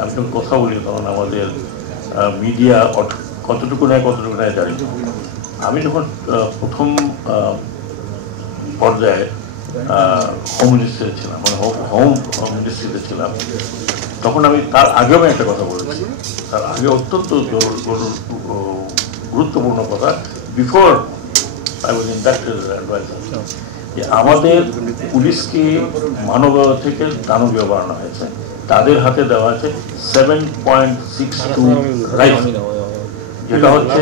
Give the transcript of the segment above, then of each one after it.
আমি যখন কথা বলি তখন আমাদের মিডিয়া কতটুকু নেয় জানি। আমি যখন প্রথম পর্যায়ে হোম মিনিস্ট্রিতে ছিলাম, মানে হোম মিনিস্ট্রিতে ছিলাম, তখন আমি তার আগেও আমি একটা কথা বলেছি, তার আগে অত্যন্ত গুরুত্বপূর্ণ কথা, before I was inducted as adviser, যে আমাদের পুলিশকে মানবতা থেকে দানবীয় বানানো হয়েছে। তাদের হাতে দেওয়া আছে 7.62 রাইফেল, যেটা হচ্ছে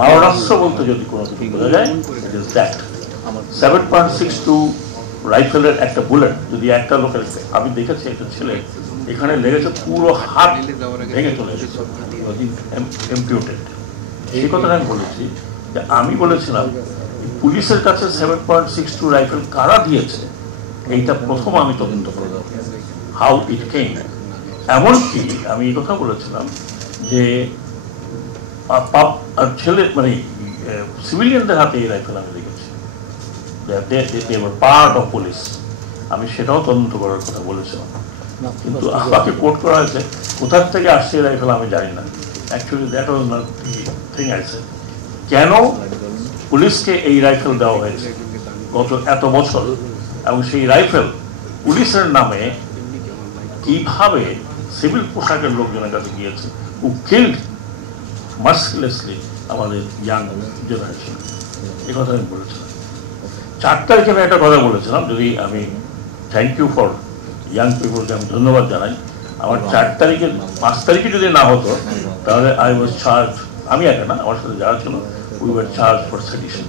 মারণাস্ত্র বলতে যদি কোনো কিছু বোঝা যায়, ইট ইজ দ্যাট। 7.62 রাইফেলের একটা বুলেট যদি একটা লোকের, আমি দেখেছি একটা ছেলে এখানে লেগেছে, পুরো হাত ভেঙে চলে এসেছে, এমপিউটেড। এই কথাটা আমি বলেছি, যে আমি বলেছিলাম পুলিশের কাছে 7.62 রাইফেল কারা দিয়েছে, এইটা প্রথম আমি তদন্ত করব, হাউ ইট কেম। এমনকি আমি এই কথা বলেছিলাম যে ছেলে মানে সিভিলিয়ানদের হাতে এই রাইফেল আমি দেখেছি, পার্ট অফ পুলিশ, আমি সেটাও তদন্ত করার কথা বলেছিলাম। কিন্তু আমাকে কোর্ট করা হয়েছে, কোথার থেকে আসছে রাইফেল আমি জানি না। Actually that was not the thing I said. কেন পুলিশকে এই রাইফেল দেওয়া হয়েছে গত এত বছর, এবং সেই রাইফেল পুলিশের নামে কিভাবে সিভিল পোশাকের লোকজনের কাছে গিয়েছে, হু কিল্ড মার্সিলেসলি আমাদের ইয়াং জেনারেশন, এই কথা আমি বলেছিলাম। 4 তারিখে আমি একটা কথা বলেছিলাম, যদি আমি থ্যাংক ইউ ফর ইয়াং পিপলকে আমি ধন্যবাদ জানাই। আমার 4 তারিখে 5 তারিখে যদি না হতো তাহলে আই ওয়াজ চার্জ, আমি একা না, আমার সাথে যারা ছিল, we were charge for sedition.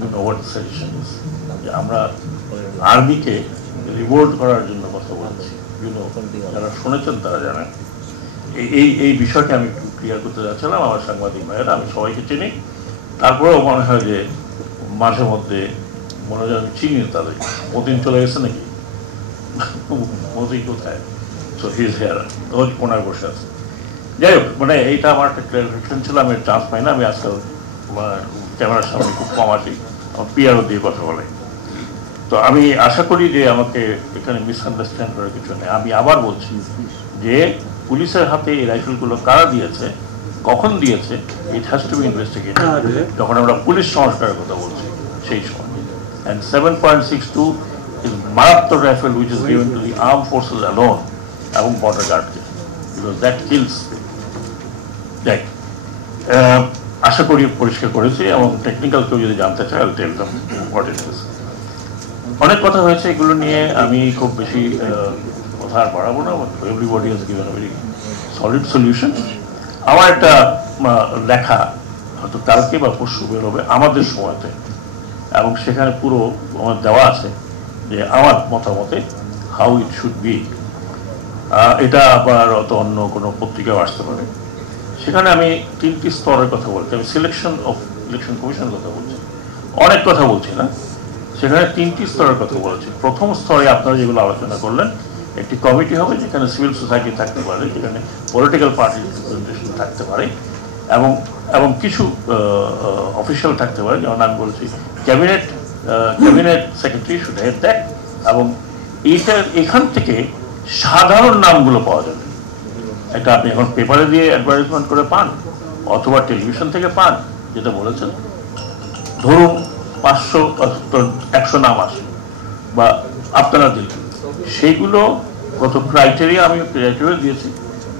You know what sedition is, যে আমরা আর্মিকে রিভোল্ট করার জন্য কথা বলছি। ইউ নো, যারা শুনেছেন তারা জানেন। এই বিষয়টা আমি একটু ক্লিয়ার করতে যাচ্ছিলাম। আমার সাংবাদিক ভাইয়েরা, আমি সবাইকে চিনি, তারপরেও মনে হয় যে মাঝে মধ্যে মনে হয় আমি চিনি তাদের। মতিন চলে গেছে নাকি, মতিন কোথায়? সো হি ইজ হিয়ার, ওনার বসে আছে। যাই হোক, মানে এইটা আমার একটা ক্লারিফিকেশন ছিল। আমি চান্স পাই না, আমি আজকাল ক্যামেরার সামনে খুব কম আসি, আমার পিআরও দিয়ে কথা বলে। তো আমি আশা করি যে আমাকে এখানে মিসআন্ডারস্ট্যান্ড করার কিছু নেই। আমি আবার বলছি যে পুলিশের হাতে এই রাইফেলগুলো কারা দিয়েছে, কখন দিয়েছে, it has to B investigated. যখন আমরা পুলিশ সংস্কারের কথা বলছি সেই সময়। অ্যান্ড 7.62 ইজ মারাত্মক rifle which is given to the arm forces alone এবং বর্ডার গার্ডকে, বিকজ দ্যাট কিলস। দেখ, আশা করি পরিষ্কার করেছি, এবং টেকনিক্যাল কেউ যদি জানতে চায় I tell them what it is. অনেক কথা হয়েছে এগুলো নিয়ে, আমি খুব বেশি কথা আর বাড়াবো না। Everybody has given a very solid solution. আমার একটা লেখা হয়তো কালকে বা পরশু বেরোবে আমাদের সময়তে, এবং সেখানে পুরো আমার দেওয়া আছে যে আমার মতামতে হাউ ইট শুড বি। এটা আবার অত অন্য কোনো পত্রিকাও আসতে পারে। সেখানে আমি 3টি স্তরের কথা বলছি। আমি সিলেকশন অফ ইলেকশন কমিশনের কথা বলছি, অনেক কথা বলছি না। সেখানে 3টি স্তরের কথা বলেছি। প্রথম স্তরে আপনারা যেগুলো আলোচনা করলেন, একটি কমিটি হবে যেখানে সিভিল সোসাইটি থাকতে পারে, যেখানে পলিটিক্যাল পার্টির রিপ্রেজেন্টেশন থাকতে পারে, এবং কিছু অফিসিয়াল থাকতে পারে, যেমন আমি বলছি cabinet secretary should head that. এবং এখান থেকে সাধারণ নামগুলো পাওয়া যাবে। এটা আপনি এখন পেপারে দিয়ে অ্যাডভার্টাইজমেন্ট করে পান, অথবা টেলিভিশন থেকে পান, যেটা বলেছেন। ধরুন 500-100 নাম আসে, বা আপনারা দিলেন, সেইগুলো কত ক্রাইটেরিয়া, আমি ক্রাইটেরিয়া দিয়েছি,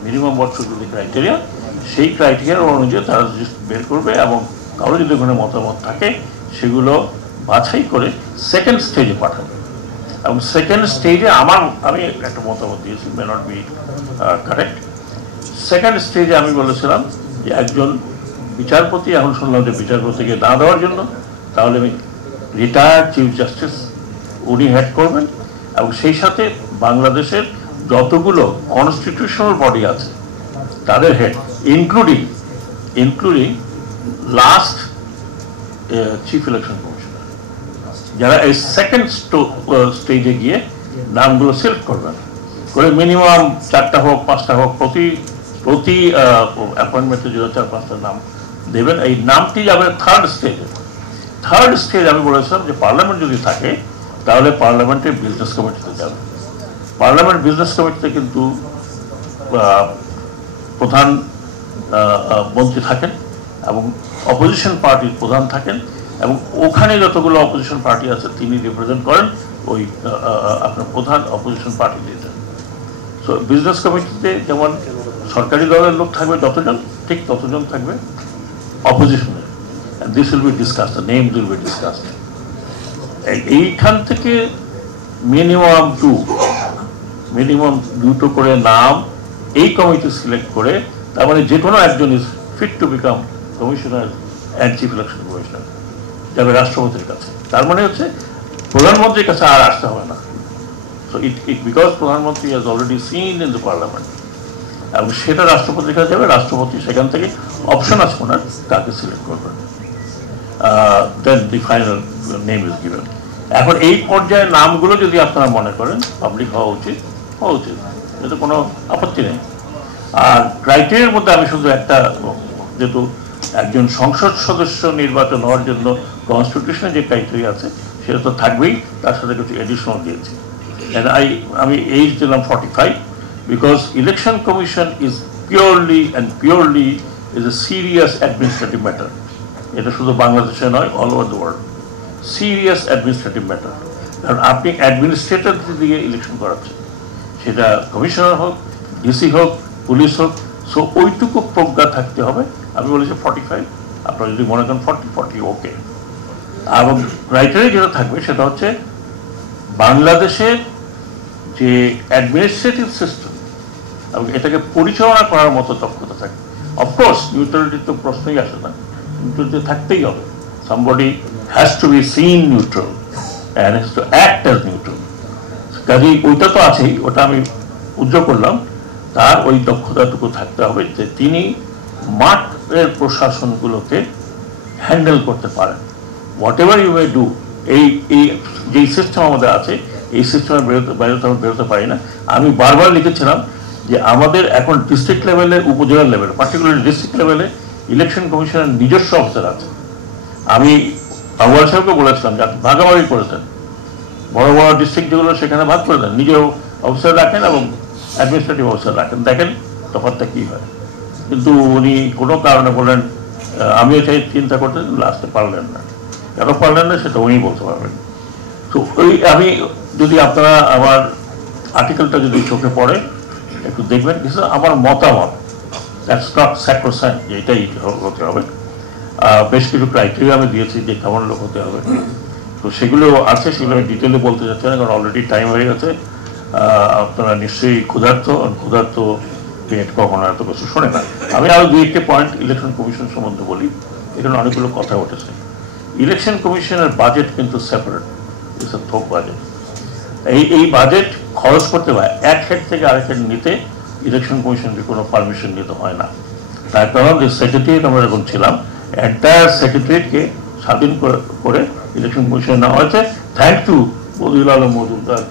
মিনিমাম বছর যদি ক্রাইটেরিয়া, সেই ক্রাইটেরিয়ার অনুযায়ী তারা বের করবে, এবং কারো যদি কোনো মতামত থাকে সেগুলো বাছাই করে সেকেন্ড স্টেজে পাঠাবে। এবং সেকেন্ড স্টেজে আমি একটা মতামত দিয়েছি, may not be correct. Second স্টেজে আমি বলেছিলাম যে একজন বিচারপতি, এখন শুনলাম যে বিচারপতিকে না দেওয়ার জন্য, তাহলে আমি রিটায়ার্ড চিফ জাস্টিস উনি হেড করবেন, এবং সেই সাথে বাংলাদেশের যতগুলো কনস্টিটিউশনাল বডি আছে তাদের head, including last chief election commissioner, যারা এই সেকেন্ড স্টেজে গিয়ে নামগুলো সিলেক্ট করবেন, করে মিনিমাম 4টা হোক 5টা হোক, প্রতি অ্যাপয়েন্টমেন্টে যদি 4-5টা নাম দেবেন। এই নামটি যাবে থার্ড স্টেজে। থার্ড স্টেজ আমি বলেছিলাম যে পার্লামেন্ট যদি থাকে তাহলে পার্লামেন্টের বিজনেস কমিটিতে যাবে। পার্লামেন্ট বিজনেস কমিটিতে কিন্তু প্রধান মন্ত্রী থাকেন এবং অপোজিশন পার্টির প্রধান থাকেন, এবং ওখানে যতগুলো অপোজিশন পার্টি আছে তিনি রিপ্রেজেন্ট করেন ওই আপনার প্রধান opposition party leader. So business কমিটিতে যেমন সরকারি দলের লোক থাকবে যতজন, ঠিক ততজন থাকবে অপোজিশনের। This will be discuss, the names will be discuss. এইখান থেকে মিনিমাম দুটো করে নাম এই কমিটি সিলেক্ট করে, তার মানে যে কোনো একজন is fit to become commissioner and chief election commissioner, যাবে রাষ্ট্রপতির কাছে। তার মানে হচ্ছে প্রধানমন্ত্রীর কাছে আর আসতে হবে না। সো বিকজ প্রধানমন্ত্রী has already seen in the parliament, এবং সেটা রাষ্ট্রপতির কাছে যাবে, রাষ্ট্রপতি সেখান থেকে অপশন আছে ওনার কাকে সিলেক্ট করবেন, then the final name is given. এখন এই পর্যায়ে নামগুলো যদি আপনারা মনে করেন পাবলিক হওয়া উচিত, এতে কোনো আপত্তি নেই। আর ক্রাইটেরিয়ার মধ্যে আমি শুধু একটা, যেহেতু একজন সংসদ সদস্য নির্বাচন হওয়ার জন্য কনস্টিটিউশনে যে ক্রাইটেরিয়া আছে সেটা তো থাকবেই, তার সাথে কিছু এডিশনাল দিয়েছি। আমি এইজ দিলাম 45, because election commission is purely is a serious administrative matter. এটা শুধু বাংলাদেশে নয়, all over the world serious administrative matter. কারণ আপনি অ্যাডমিনিস্ট্রেটর দিয়ে ইলেকশন করাচ্ছেন, সেটা কমিশনার হোক, ডিসি হোক, পুলিশ হোক। সো ওইটুকু প্রজ্ঞা থাকতে হবে। আমি বলেছি 45, আপনারা যদি মনে করেন 40 ওকে। এবং ক্রাইটেরিয়া যেটা থাকবে সেটা হচ্ছে বাংলাদেশের যে অ্যাডমিনিস্ট্রেটিভ সিস্টেম এবং এটাকে পরিচালনা করার মতো দক্ষতা থাকবে। অফকোর্স নিউট্রালিটির তো প্রশ্নই আসে না, নিউট্রালিটি থাকতেই হবে। somebody has to be seen neutral and has to act as neutral. কাজেই ওইটা তো আছেই, ওটা আমি উদ্যোগ করলাম। তার ওই দক্ষতাটুকু থাকতে হবে যে তিনি মাঠের প্রশাসনগুলোকে হ্যান্ডেল করতে পারেন। Whatever you may do, এই যেই সিস্টেম আমাদের আছে এই সিস্টেমের বাইরে তো আমরা বেরোতে পারি না। আমি বারবার লিখেছিলাম যে আমাদের এখন ডিস্ট্রিক্ট লেভেলে, উপজেলা লেভেলে, পার্টিকুলারলি ডিস্ট্রিক্ট লেভেলে ইলেকশন কমিশনের নিজস্ব অফিসার আছে। আমি আবুল সাহেবকে বলেছিলাম যে আপনি ভাগাভাগি করে দেন, বড় বড় ডিস্ট্রিক্ট যেগুলো সেখানে ভাগ করে দেন, নিজেও অফিসার রাখেন এবং অ্যাডমিনিস্ট্রেটিভ অফিসার রাখেন, দেখেন তফাৎটা কী হয়। কিন্তু উনি কোনো কারণে বললেন, আমিও চাই চিন্তা করতে, লাস্টে পারলেন না। কেন পারলেন না সেটা উনি বলতে পারবেন। তো ওই আমি যদি আপনারা আমার আর্টিকেলটা যদি চোখে পড়ে একটু দেখবেন, কিন্তু আমার মতামত, দ্যাটস নট স্যাক্রোসাইন্ট যে এটাই হতে হবে। বেশ কিছু ক্রাইটেরিয়া আমি দিয়েছি যে কেমন লোক হতে হবে, তো সেগুলো আছে, সেগুলো আমি ডিটেলে বলতে চাচ্ছি না, কারণ অলরেডি টাইম হয়ে গেছে। আপনারা নিশ্চয়ই ক্ষুধার্ত পেট কখনো এত কিছু শোনে না। আমি আরও দুই একটি পয়েন্ট ইলেকশন কমিশন সম্বন্ধে বলি, এখানে অনেকগুলো কথা উঠেছে। ইলেকশন কমিশনের বাজেট কিন্তু সেপারেট, ইটস এ থোক বাজেট। এই বাজেট খরচ করতে হয় এক হেড থেকে আরেক হেড নিতে ইলেকশন কমিশনকে কোনো পারমিশন নিতে হয় না। তার কারণ যে সেক্রেটারিয়েট আমরা যখন ছিলাম, এন্টায়ার সেক্রেটারিয়েটকে স্বাধীন করে ইলেকশন কমিশন নেওয়া হয়েছে, thank two Badiul Alam Majumdar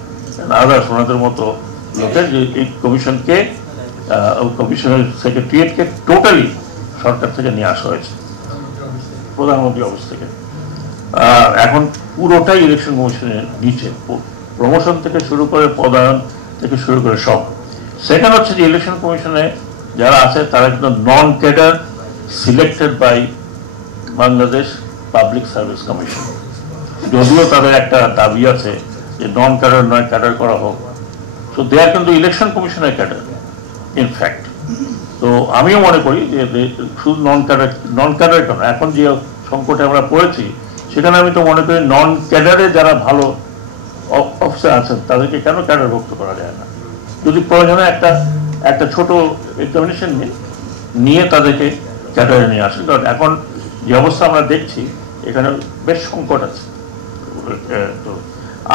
others ওনাদের মতো লোকের, যে এই কমিশনকে, কমিশনের সেক্রেটারিয়েটকে টোটালি সরকার থেকে নিয়ে আসা হয়েছে, প্রধানমন্ত্রী অফিস থেকে। এখন পুরোটাই ইলেকশন কমিশনের নিচে, প্রমোশন থেকে শুরু করে পদায়ন থেকে শুরু করে সব। সেকেন্ড হচ্ছে যে ইলেকশন কমিশনে যারা আছে তারা কিন্তু non cadre selected by Bangladesh public service commission, যদিও তাদের একটা দাবি আছে যে নন ক্যাডার নয়, ক্যাডার করা হোক। সো দে আর কিন্তু ইলেকশন কমিশনের ক্যাডার ইনফ্যাক্ট। তো আমিও মনে করি যে শুধু নন ক্যাডার কেন, এখন যে সংকটে আমরা পড়েছি সেখানে আমি তো মনে করি নন ক্যাডারে যারা ভালো অফিসার আছেন তাদেরকে কেন ক্যাডারভুক্ত করা যায় না, যদি প্রয়োজনে একটা ছোট এক্সামিনেশন নিয়ে তাদেরকে ক্যাডারে নিয়ে আসেন। কারণ এখন যে অবস্থা আমরা দেখছি এখানে বেশ সংকট আছে। তো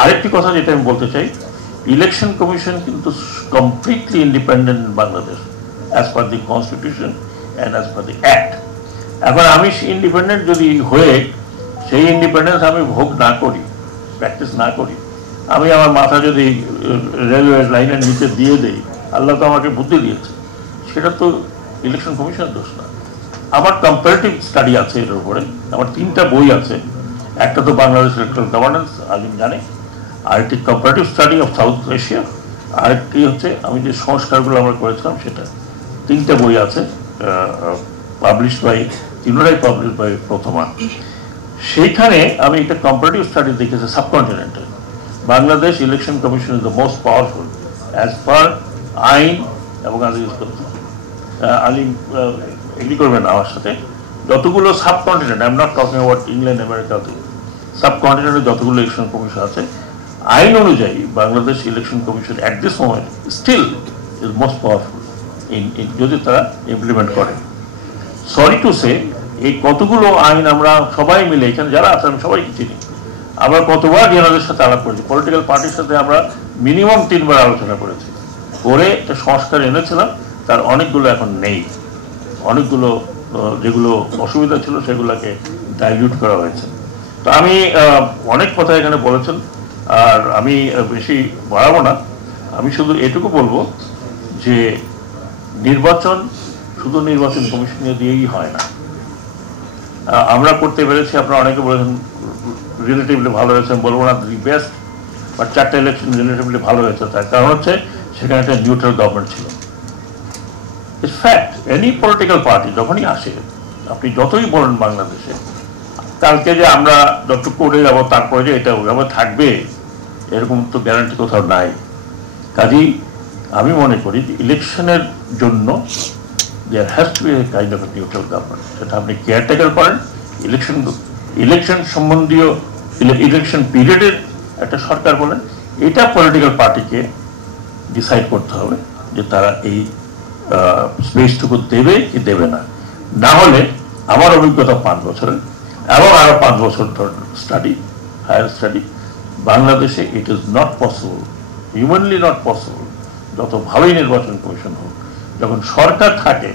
আরেকটি কথা যেটা আমি বলতে চাই, ইলেকশন কমিশন কিন্তু completely independent in Bangladesh as per the constitution and as per the act. এখন আমি ইন্ডিপেন্ডেন্ট যদি হয়ে সেই ইন্ডিপেন্ডেন্স আমি ভোগ না করি, প্র্যাকটিস না করি, আমি আমার মাথা যদি রেলওয়ে লাইনের নিচে দিয়ে দেই, আল্লাহ তো আমাকে বুদ্ধি দিয়েছে, সেটা তো ইলেকশন কমিশনের দোষ না। আমার কম্পারেটিভ স্টাডি আছে এর উপরে, আমার 3টা বই আছে। একটা তো বাংলাদেশ ইলেকট্রাল গভর্নেন্স, আলিম জানে, আর একটি comparative study of south Asia, আরেকটি হচ্ছে আমি যে সংস্কারগুলো আমরা করেছিলাম সেটা 3টে বই আছে, পাবলিশ বাই তিনটাই পাবলিশ বাই প্রথমা। সেইখানে আমি একটা কম্পারেটিভ স্টাডি দেখেছি সাবকন্টিনেন্টে Bangladesh election commission is the most powerful as per আইন এবং আলিম এগ্রি করবেন আমার সাথে, যতগুলো subcontinent, I am not talking about England আমেরিকাতে, সাবকন্টিনেন্টে যতগুলো ইলেকশন কমিশন আছে আইন অনুযায়ী Bangladesh election commission at this moment still is most powerful যদি তারা ইমপ্লিমেন্ট করে। সরি টু সে, এই কতগুলো আইন আমরা সবাই মিলে এখানে যারা আছেন আমি সবাইকে চিনি, আমরা কতবার জেনারেলের সাথে আলাপ করেছি, পলিটিক্যাল পার্টির সাথে আমরা মিনিমাম 3বার আলোচনা করেছি, করে একটা সংস্কার এনেছিলাম, তার অনেকগুলো এখন নেই, অনেকগুলো যেগুলো অসুবিধা ছিল সেগুলোকে ডাইলিউট করা হয়েছে। তো আমি অনেক কথা এখানে বলেছেন, আর আমি বেশি বাড়াবো না, আমি শুধু এটুকু বলবো যে নির্বাচন শুধু নির্বাচন কমিশনে দিয়েই হয় না, আমরা করতে পেরেছি। আপনারা অনেকে বলেছেন রিলেটিভলি ভালো হয়েছে, বলবো না দি বেস্ট, বাট 4টা ইলেকশন রিলেটিভলি ভালো হয়েছে, তার কারণ হচ্ছে সেখানে একটা নিউট্রাল গভর্নমেন্ট ছিল। It's fact, any political party যখনই আসে, আপনি যতই বলেন বাংলাদেশে কালকে যে আমরা যত করে যাবো তারপরে যে এটা ওইভাবে থাকবে এরকম তো গ্যারান্টি কোথাও নাই। কাজেই আমি মনে করি যে ইলেকশনের জন্য there has to be a kind of a neutral government, সেটা আপনি কেয়ারটেকার করেন, ইলেকশন সম্বন্ধীয় ইলেকশন পিরিয়ডের একটা সরকার বলেন, এটা পলিটিক্যাল পার্টিকে ডিসাইড করতে হবে যে তারা এই স্পেসটুকু দেবে কি দেবে না। না হলে আমার অভিজ্ঞতা 5 বছরের এবং আরো 5 বছর ধরে স্টাডি, হায়ার স্টাডি, বাংলাদেশে it is not possible, humanly not possible, যত ভালোই নির্বাচন কমিশন হোক, যখন সরকার থাকে,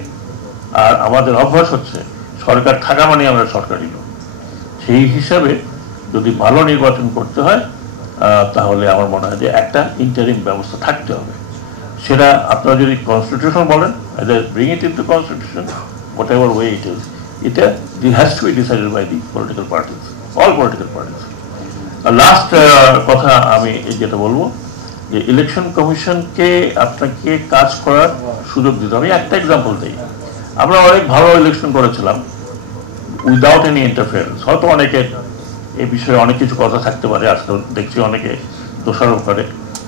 আর আমাদের অভ্যাস হচ্ছে সরকার থাকা মানে আমরা সরকারি লোক, সেই হিসাবে যদি ভালো নির্বাচন করতে হয় তাহলে আমার মনে হয় যে একটা ইন্টারিম ব্যবস্থা থাকতে হবে। সেটা আপনারা যদি কনস্টিটিউশন বলেন, bring it in to constitution, whatever way it is, এটা has to be decided by the political parties, all political parties. Last কথা আমি যেটা বলবো যে ইলেকশন কমিশনকে আপনাকে কাজ করার সুযোগ দিতে। আমি একটা এক্সাম্পল দিই, আমরা অনেক ভালো ইলেকশন করেছিলাম উইদাউট এনি ইন্টারফেয়ারেন্স। হয়তো অনেকের এই বিষয়ে অনেক কিছু কথা থাকতে পারে, আজকাল দেখছি অনেকে দোষারোপ করে,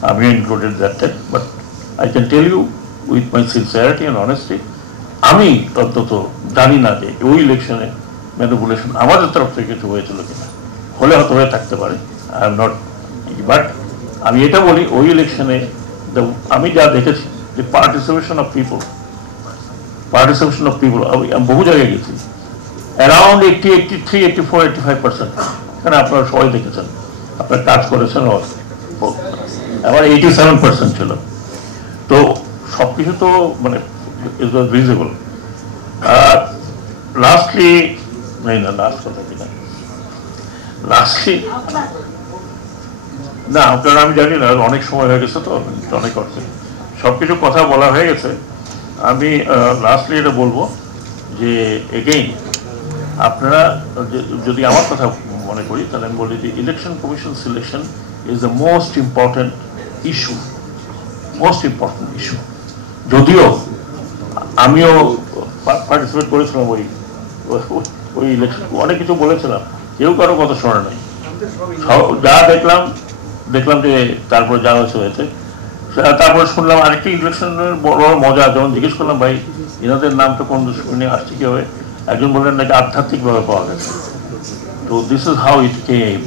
আমিও included that, but I can tell you with my sincerity and honesty, আমি অন্তত জানি না যে ওই ইলেকশনে ম্যানিপুলেশন আমাদের তরফ থেকে কিছু হয়েছিল কিনা, হলে হয়তো হয়ে থাকতে পারে, আই এম নট, বাট আমি এটা বলি ওই ইলেকশনে আমি যা দেখেছি যে পার্টিসিপেশন অফ পিপল, আমি বহু জায়গায় গেছি, অ্যারাউন্ড 80, 83, 84, 85%, এখানে আপনারা সবাই দেখেছেন, আপনারা কাজ করেছেন, আবার 87% ছিল। তো সবকিছু তো মানে ইট ওয়াজ ভিজিবল। লাস্টলি না লাস্ট কথা কিনা লাস্টলি না আপনারা আমি জানি না, অনেক সময় হয়ে গেছে তো অনেক অর্থে সবকিছু কথা বলা হয়ে গেছে। আমি লাস্টলি এটা বলবো যে এগেইন আপনারা যদি আমার কথা মনে করি তাহলে আমি বলি যে election commission selection is the most important issue, যদিও আমিও পার্টিসিপেট করেছিলাম ওই ইলেকশন, অনেক কিছু বলেছিলাম, কেউ কারো কথা শোনে নাই, যা দেখলাম যে তারপরে যা হয়েছে। তারপরে শুনলাম আরেকটি ইলেকশনের বড় মজা, যেমন জিজ্ঞেস করলাম ভাই এনাদের নামটা কোন শুনে আসছে কি হবে, একজন বললেন নাকি আধ্যাত্মিকভাবে পাওয়া গেছে। তো this is how it came.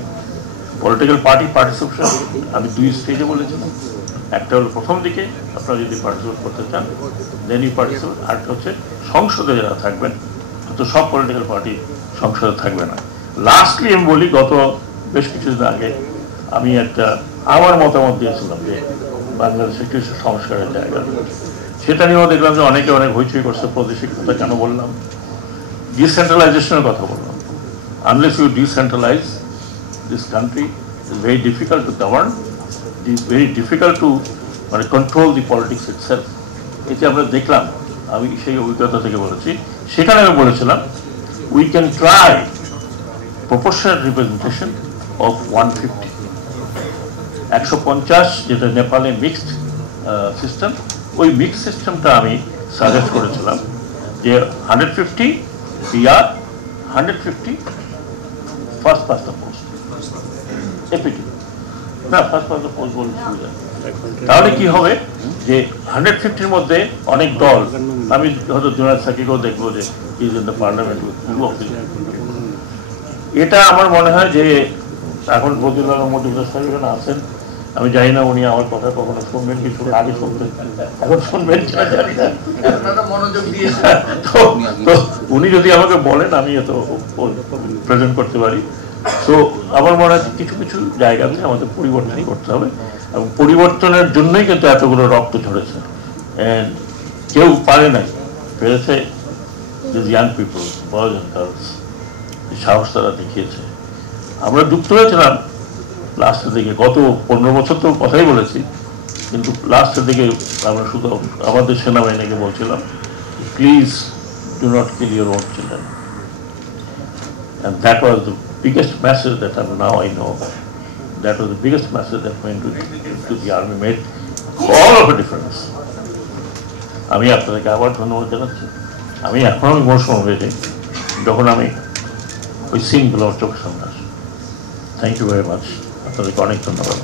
Political party participation আমি 2 স্টেজে বলেছিলাম, একটা হলো প্রথম দিকে আপনারা যদি পার্টিসিপেট করতে চান দেন ইউ পার্টিসিপেট, আরেকটা হচ্ছে সংসদে যারা থাকবেন, তো সব পলিটিক্যাল পার্টি সংসদে থাকবে না। লাস্টলি আমি বলি গত বেশ কিছুদিন আগে আমি একটা আমার মতামত দিয়েছিলাম যে বাংলাদেশের কিছু সংস্কারের জায়গা, সেটা নিয়েও দেখলাম যে অনেকে অনেক হইচই করছে, প্রাদেশিক কথা কেন বললাম, ডিসেন্ট্রালাইজেশনের কথা বললাম। Unless you decentralise this country is very difficult to govern, it is very difficult to মানে কন্ট্রোল দি পলিটিক্স ইটসেলফ। এতে আমরা দেখলাম, আমি সেই অভিজ্ঞতা থেকে বলেছি, সেখানে আমি বলেছিলাম we can try proportional representation of 150, 150 যেটা নেপালে মিক্সড সিস্টেম, ওই মিক্স সিস্টেমটা আমি সাজেস্ট করেছিলাম যে 150 PR, 150 first pass the post, apt না, ফার্স্ট পাস দ্য পোস্ট বলে সুবিধা। তাহলে কি হবে যে 150-র মধ্যে অনেক দল, আমি হয়তো জোনায়দ সাকিকেও দেখবো যে ইজ ইন দ্য পার্লামেন্ট, এটা আমার মনে হয় যে এখন বদিউল্লাহ মজুমদার সাহেব এখানে আছেন, আমি জানি না উনি আমার কথা কখনো শুনবেন, কিছু আগে শুনবেন, এখন শুনবেন কিনা জানি না। তো উনি যদি আমাকে বলেন আমি এত প্রেজেন্ট করতে পারি। তো আমার মনে হয় কিছু কিছু জায়গাতে আমাদের পরিবর্তন করতে হবে, এবং পরিবর্তনের জন্যই কিন্তু এতগুলো রক্ত ঝরেছে। কেউ পারে নাই, পেরেছে young people, boys and girls, সাহস তারা দেখিয়েছে। আমরা যুক্ত হয়েছিলাম লাস্টের দিকে, গত 15 বছর তো কথাই বলেছি, কিন্তু লাস্টের দিকে আমরা শুধু আমাদের সেনাবাহিনীকে বলছিলাম, please do not kill your own children, and that was the biggest message that now I know about. That was the biggest message that went to the army, made all of a difference. আমি আপনাদেরকে আবার ধন্যবাদ জানাচ্ছি। আমি এখনো emotional হয়ে যাই যখন আমি ওই সিনগুলো চোখের সামনে আসি। থ্যাংক ইউ ভেরি মাচ, আপনাদেরকে অনেক ধন্যবাদ।